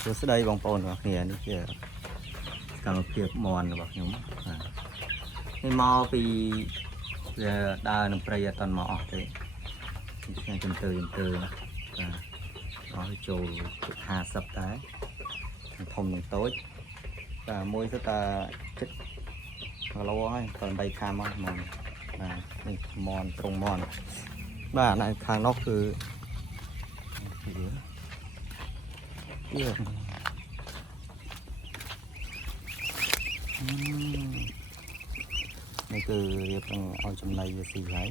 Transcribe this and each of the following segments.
សួស្តីបងប្អូនរបស់គ្នានេះជាកម្មភាពមន់របស់ខ្ញុំនេះមកពីវាដើរនឹងព្រៃអត់តាន់មកអស់ទេខ្ញុំចំទើបាទឲ្យចូល50ដែរធំនឹងតូចបាទមួយទៅតាចិត្តគីឡូហើយ8ខាំមកបាទនេះមន់ត្រង់មន់បាទនៅខាងនោះគឺនេះគឺរៀបនឹងឲ្យចំណៃវាស៊ីហើយន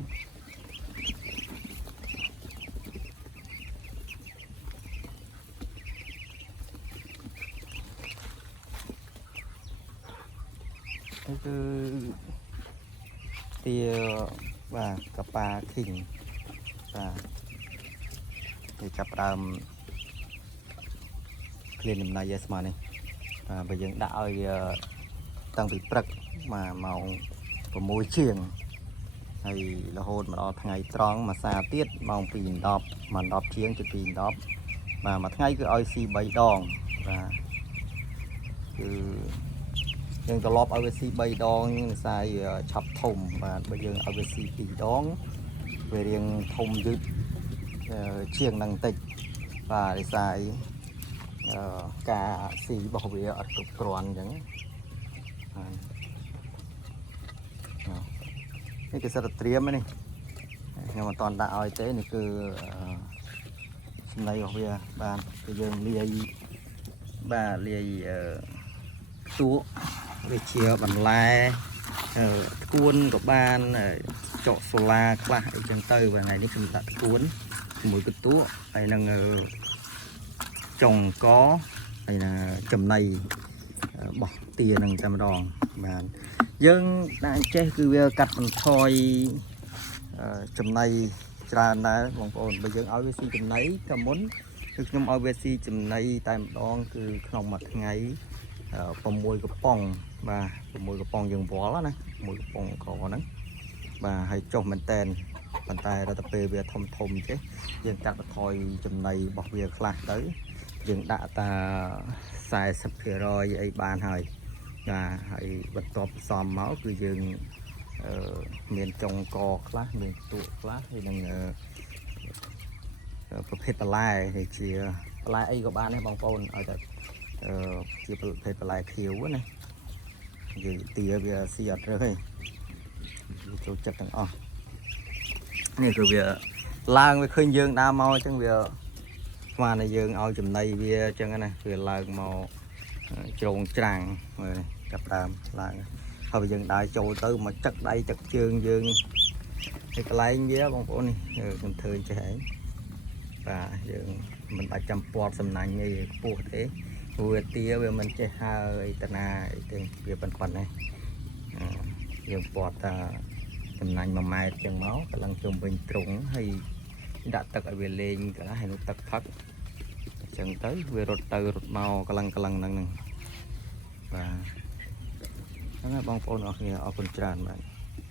េះគឺទាបាទកប៉ាឃីងបាទគេចាប់ដើមឃ្លានដំណៃយេស្មើនេះបើយើងដាក់ឲ្យវាតាំងពីព្រឹកមកម៉ោង6ជាងហើយរហូតមកដល់ថ្ងៃត្រង់មួយសាទៀតម៉ោង2:10មក10ជាងទៅ2:10បាទមួយថ្ងៃគឺឲ្យស៊ី3ដងបាទគឺយើងត្រឡប់ឲ្យវាស៊ី3ដងនិស័យឆាប់ធំបាទបើយើងឲ្យវាស៊ី2ដងវារៀងធំយឺតជាងនឹងតិចបាទនិស័យការស៊ីរបស់វាអត់គ្រប់គ្រាន់អញ្ចឹងនេះគឺសិតត្រៀមនេះខ្ញុំមិនតន់ដាក់ឲ្យទេនេះគឺចំណីរបស់វាបាទគឺយើងលាយបាទលាយខ្ទួវាជាបន្លែធ្គួនក៏បានចកសូឡាខ្លះអីចឹងទៅបាទថ្ងៃនេះខ្ញុំដាក់ធ្គួនជាមួយកន្ទួហើយនឹងចុងកហើយនឹងចំណីបោះទានឹងតែម្ដងបាទយើងដាក់ចេះគឺវាកាត់បន្ថយចំណីច្រើនដែរបងប្អូនបើយើងឲ្យវាស៊ីចំណីតែមុនគឺខ្ញុំឲ្យវាស៊ីចំណីតែម្ដងគឺក្នុងមួយថ្ងៃ6កំប៉ុងបាទ6កំប៉ុងយើងវល់ណា6កំប៉ុងកហ្នឹងបាទហើយចុះមែនតែនប៉ុន្តែដល់ទៅពេលវាធំចេះយើងកាត់បន្ថយចំណីរបស់វាខ្លះទៅយើងដាក់តា40% អីបានហើយបាទហើយបន្ទាប់ផ្សំមកគឺយើងមានចុងកខ្លះមានទួខ្លះហើយនឹងប្រភេទបន្លែហើយជាបន្លែអីក៏បានដែរបងប្អូនឲ្យតែជាប្រភេទបន្លែខៀវណាយើងទាវាស៊ីអត់រើសទេចូលចិត្តទាំងអស់នេះគឺវាឡើងវាឃើញយើងដើរមកអញ្ចឹងវាស្មានតែយើងឲ្យចំណីវាអញ្ចឹងណាវាឡើងមកជ្រងច្រាំងមើលចាប់ដើមឡើងហើយយើងដើរចូលទៅមកចឹកដៃចឹកជើងយើងហើយកន្លែងវាបងប្អូននេះខ្ញុំធ្វើចេះឯងបាទយើងមិនបាច់ចាំពាត់សំណាញ់អីខ្ពស់ទេវាទាវាមិនចេះហើអីតាណាអីទេវាប៉ុណ្ណេះយើងពាត់តាសំណាញ់1ម៉ែត្រចឹងមកកន្លងជុំវិញទ្រុងហើយដាក់ទឹកឲ្យវាលេងកន្លះហើយនោះទឹកផឹកអញ្ចឹងទៅវារត់ទៅរត់មកកន្លងហ្នឹងបាទហ្នឹងហើយបងប្អូនអរគុណច្រើនបាទ